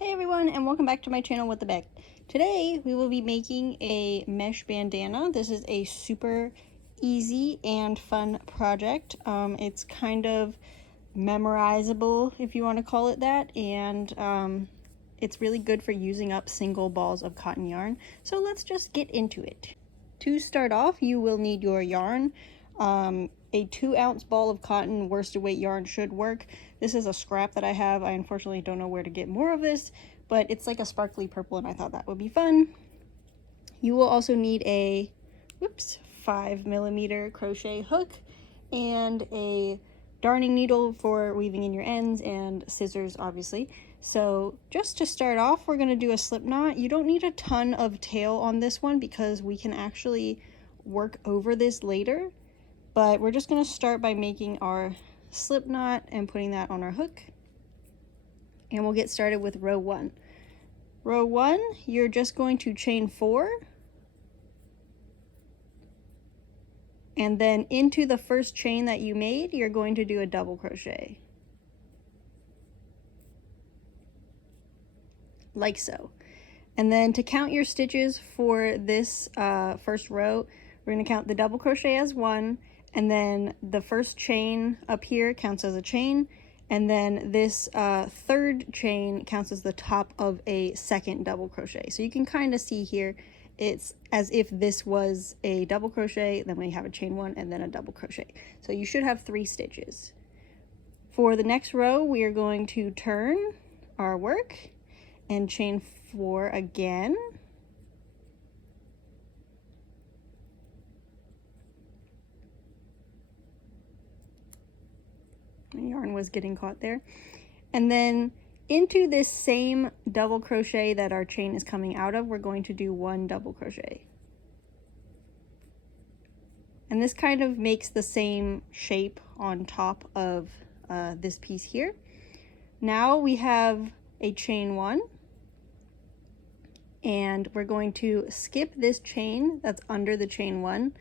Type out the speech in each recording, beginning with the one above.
Hey everyone, and welcome back to my channel with the bag. Today we will be making a mesh bandana. This is a super easy and fun project. It's kind of memorizable, if you want to call it that, and it's really good for using up single balls of cotton yarn. So let's just get into it. To start off, you will need your yarn. A 2-ounce ball of cotton worsted weight yarn should work. This is a scrap that I have. I unfortunately don't know where to get more of this, but it's like a sparkly purple and I thought that would be fun. You will also need a 5mm crochet hook and a darning needle for weaving in your ends, and scissors obviously. So just to start off, we're going to do a slip knot. You don't need a ton of tail on this one because we can actually work over this later. But we're just going to start by making our slip knot and putting that on our hook. And we'll get started with row 1. Row 1, you're just going to chain 4. And then into the first chain that you made, you're going to do a double crochet. Like so. And then to count your stitches for this first row, we're going to count the double crochet as 1. And then the first chain up here counts as a chain, and then this third chain counts as the top of a second double crochet. So you can kind of see here, it's as if this was a double crochet, then we have a chain 1 and then a double crochet. So you should have 3 stitches. For the next row, we are going to turn our work and chain 4 again. My yarn was getting caught there. And then into this same double crochet that our chain is coming out of, we're going to do 1 double crochet. And this kind of makes the same shape on top of this piece here. Now we have a chain 1, and we're going to skip this chain that's under the chain 1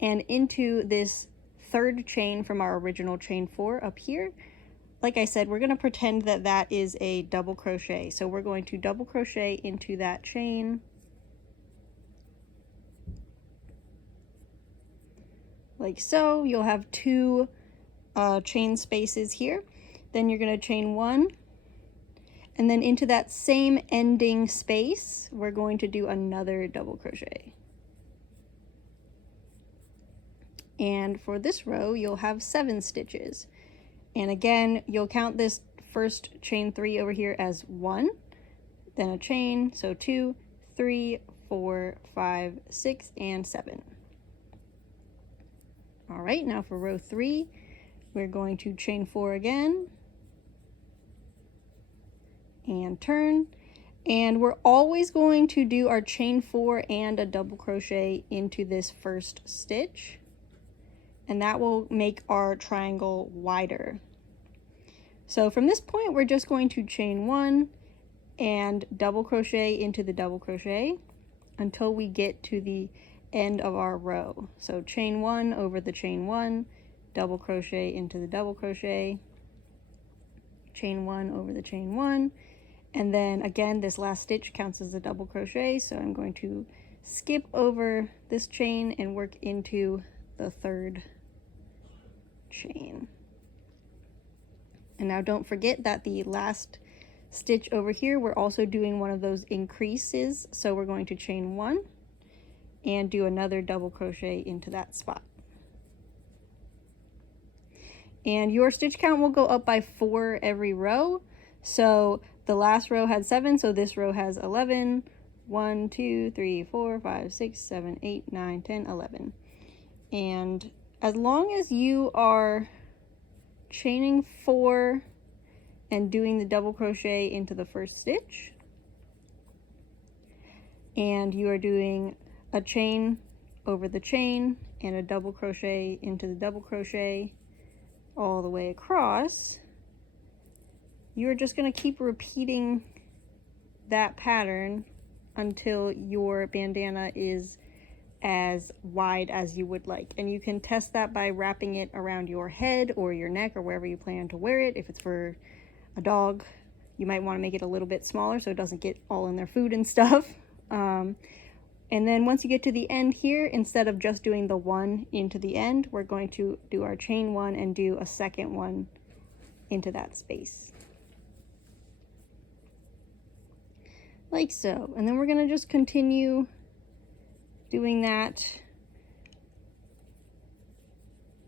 and into this third chain from our original chain 4 up here. Like I said, we're going to pretend that that is a double crochet. So we're going to double crochet into that chain. Like so. You'll have 2 chain spaces here. Then you're going to chain 1. And then into that same ending space, we're going to do another double crochet. And for this row, you'll have 7 stitches. And again, you'll count this first chain 3 over here as 1, then a chain, so 2, 3, 4, 5, 6, and 7. All right, now for row 3, we're going to chain 4 again, and turn. And we're always going to do our chain 4 and a double crochet into this first stitch. And that will make our triangle wider. So from this point, we're just going to chain 1 and double crochet into the double crochet until we get to the end of our row. So chain 1 over the chain 1, double crochet into the double crochet, chain 1 over the chain 1, and then again, this last stitch counts as a double crochet. So I'm going to skip over this chain and work into the third chain. And now don't forget that the last stitch over here, we're also doing one of those increases. So we're going to chain 1 and do another double crochet into that spot. And your stitch count will go up by 4 every row. So the last row had 7, so this row has 11. 1, 2, 3, 4, 5, 6, 7, 8, 9, 10, 11. And as long as you are chaining 4 and doing the double crochet into the first stitch, and you are doing a chain over the chain and a double crochet into the double crochet all the way across, you're just going to keep repeating that pattern until your bandana is as wide as you would like. And you can test that by wrapping it around your head or your neck or wherever you plan to wear it. If it's for a dog, You might want to make it a little bit smaller so it doesn't get all in their food and stuff. And then once you get to the end here, instead of just doing the one into the end, we're going to do our chain one and do a second one into that space. Like so. And then we're going to just continue doing that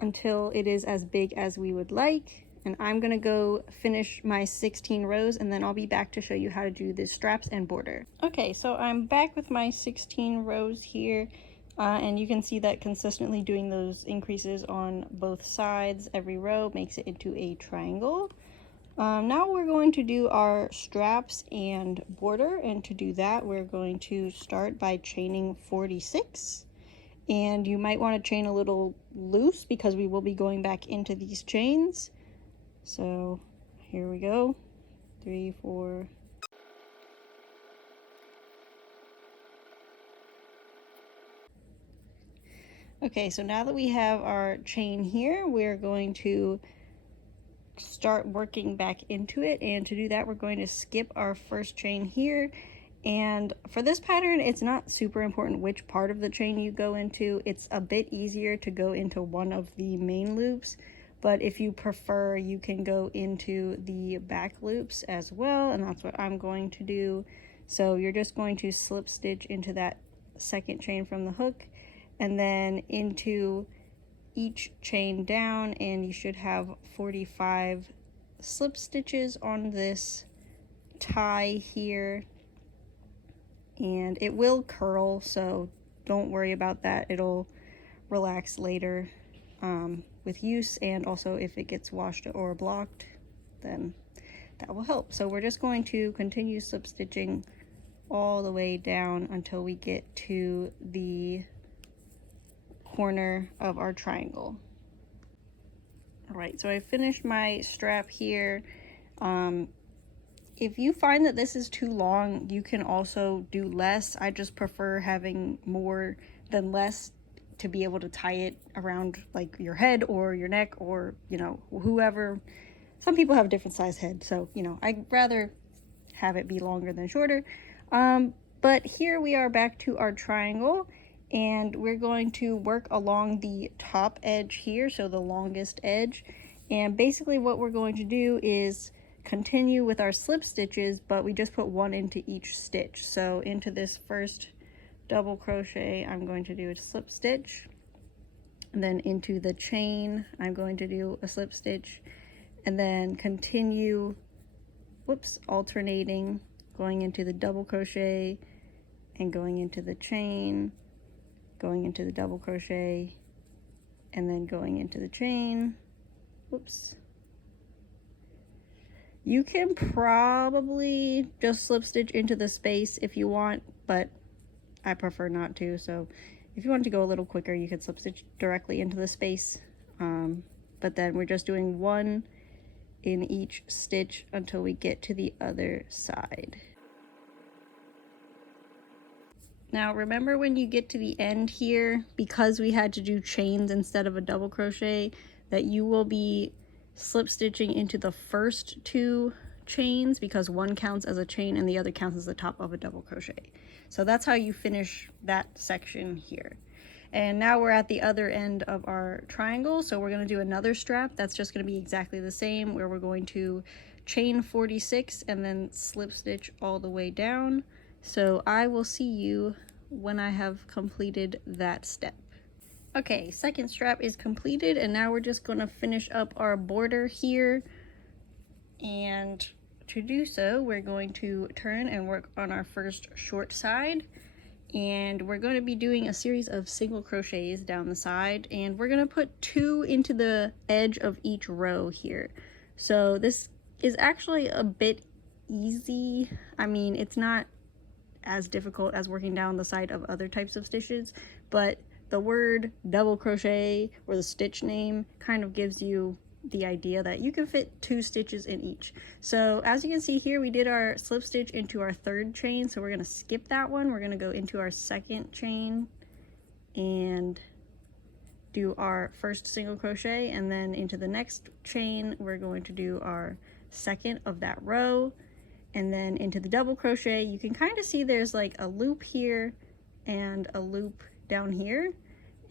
until it is as big as we would like. And I'm going to go finish my 16 rows, and then I'll be back to show you how to do the straps and border. Okay, so I'm back with my 16 rows here, and you can see that consistently doing those increases on both sides every row makes it into a triangle. Now we're going to do our straps and border, and to do that we're going to start by chaining 46. And you might want to chain a little loose because we will be going back into these chains. So here we go, 3, 4. Okay, so now that we have our chain here, we're going to start working back into it. And to do that, we're going to skip our first chain here. And for this pattern, it's not super important which part of the chain you go into. It's a bit easier to go into one of the main loops, but if you prefer, you can go into the back loops as well, and that's what I'm going to do. So you're just going to slip stitch into that second chain from the hook, and then into each chain down, and you should have 45 slip stitches on this tie here. And it will curl, so don't worry about that. It'll relax later with use, and also if it gets washed or blocked, then that will help. So we're just going to continue slip stitching all the way down until we get to the corner of our triangle. All right, so I finished my strap here. If you find that this is too long, you can also do less. I just prefer having more than less to be able to tie it around like your head or your neck, or, you know, whoever. Some people have a different size head, so, you know, I'd rather have it be longer than shorter. But here we are back to our triangle, and we're going to work along the top edge here, so the longest edge. And basically what we're going to do is continue with our slip stitches, but we just put one into each stitch. So into this first double crochet, I'm going to do a slip stitch, and then into the chain, I'm going to do a slip stitch, and then continue, alternating, going into the double crochet and going into the chain, going into the double crochet, and then going into the chain. You can probably just slip stitch into the space if you want, but I prefer not to. So if you want to go a little quicker, you could slip stitch directly into the space. But then we're just doing one in each stitch until we get to the other side. Now remember, when you get to the end here, because we had to do chains instead of a double crochet, that you will be slip stitching into the first 2 chains, because one counts as a chain and the other counts as the top of a double crochet. So that's how you finish that section here. And now we're at the other end of our triangle, so we're going to do another strap that's just going to be exactly the same, where we're going to chain 46 and then slip stitch all the way down. So I will see you when I have completed that step. Okay, second strap is completed, and now we're just going to finish up our border here. And to do so, we're going to turn and work on our first short side, and we're going to be doing a series of single crochets down the side, and we're going to put 2 into the edge of each row here. So this is actually a bit easy. I mean, it's not as difficult as working down the side of other types of stitches, but the word double crochet, or the stitch name, kind of gives you the idea that you can fit 2 stitches in each. So as you can see here, we did our slip stitch into our 3rd chain, so we're going to skip that one. We're going to go into our 2nd chain and do our first single crochet, and then into the next chain we're going to do our 2nd of that row, and then into the double crochet. You can kind of see there's like a loop here and a loop down here,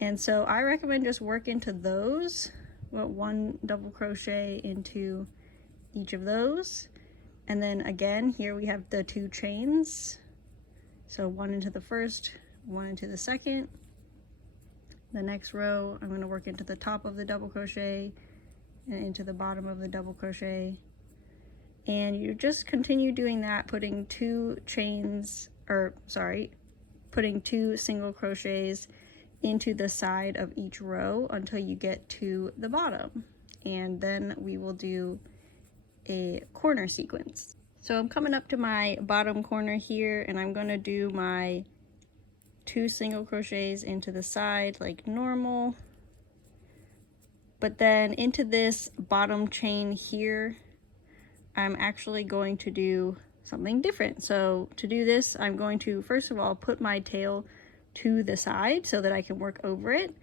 and so I recommend just work into those. Well, one double crochet into each of those, and then again here we have the 2 chains, so one into the first, one into the second. The next row I'm going to work into the top of the double crochet and into the bottom of the double crochet, and you just continue doing that, putting 2 chains, or sorry, putting 2 single crochets into the side of each row until you get to the bottom, and then we will do a corner sequence. So I'm coming up to my bottom corner here, and I'm going to do my 2 single crochets into the side like normal, but then into this bottom chain here I'm actually going to do something different. So to do this, I'm going to first of all put my tail to the side so that I can work over it,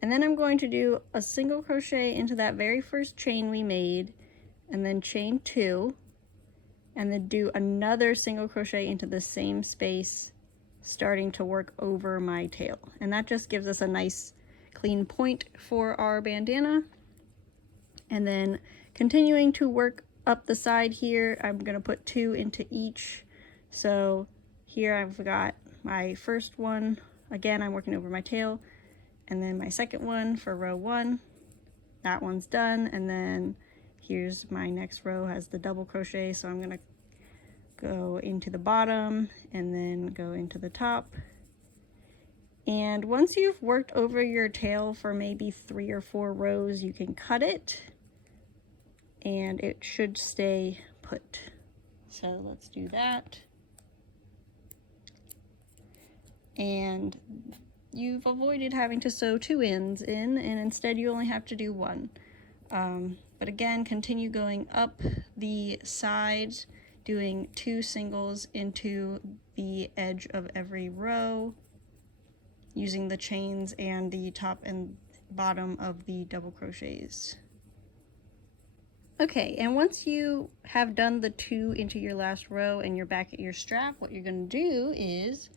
and then I'm going to do a single crochet into that very first chain we made, and then chain 2, and then do another single crochet into the same space, starting to work over my tail, and that just gives us a nice clean point for our bandana. And then continuing to work up the side here, I'm going to put 2 into each. So here I've got my first one, again I'm working over my tail, and then my second one for row 1, that one's done, and then here's my next row has the double crochet, so I'm going to go into the bottom and then go into the top. And once you've worked over your tail for maybe 3 or 4 rows, you can cut it and it should stay put. So let's do that. And you've avoided having to sew 2 ends in, and instead you only have to do 1. But again, continue going up the sides, doing 2 singles into the edge of every row, using the chains and the top and bottom of the double crochets. Okay, and once you have done the 2 into your last row and you're back at your strap, what you're going to do is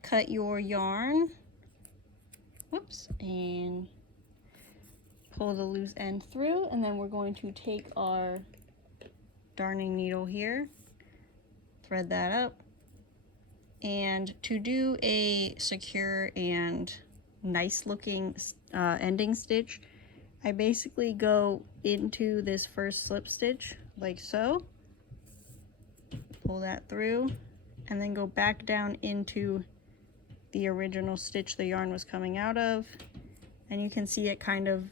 cut your yarn, whoops, and pull the loose end through, and then we're going to take our darning needle here, thread that up, and to do a secure and nice looking ending stitch, I basically go into this first slip stitch like so, pull that through, and then go back down into the original stitch the yarn was coming out of, and you can see it kind of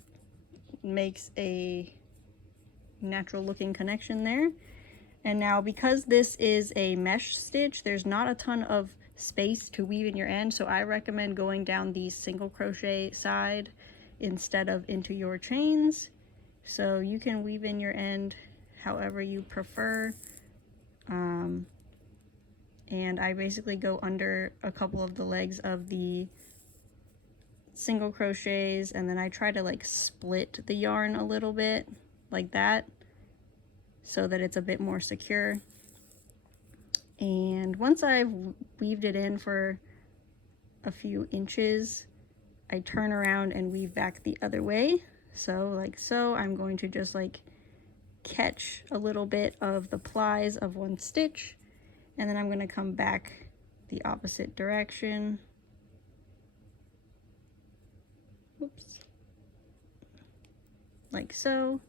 makes a natural looking connection there. And now because this is a mesh stitch, there's not a ton of space to weave in your end, so I recommend going down the single crochet side instead of into your chains, so you can weave in your end however you prefer. And I basically go under a couple of the legs of the single crochets, and then I try to like split the yarn a little bit like that so that it's a bit more secure. And once I've weaved it in for a few inches, I turn around and weave back the other way. So like so, I'm going to just like catch a little bit of the plies of one stitch, and then I'm going to come back the opposite direction. Oops. Like so.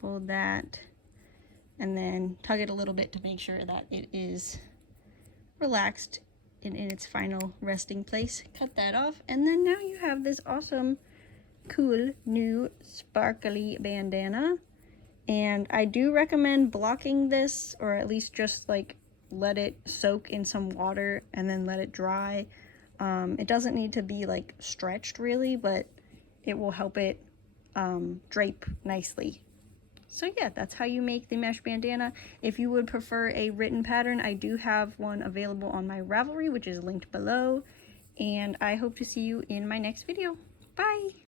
Fold that, and then tug it a little bit to make sure that it is relaxed and in its final resting place. Cut that off, and then now you have this awesome, cool, new, sparkly bandana. And I do recommend blocking this, or at least just like let it soak in some water and then let it dry. It doesn't need to be like stretched really, but it will help it drape nicely. So yeah, that's how you make the mesh bandana. If you would prefer a written pattern, I do have one available on my Ravelry, which is linked below. And I hope to see you in my next video. Bye!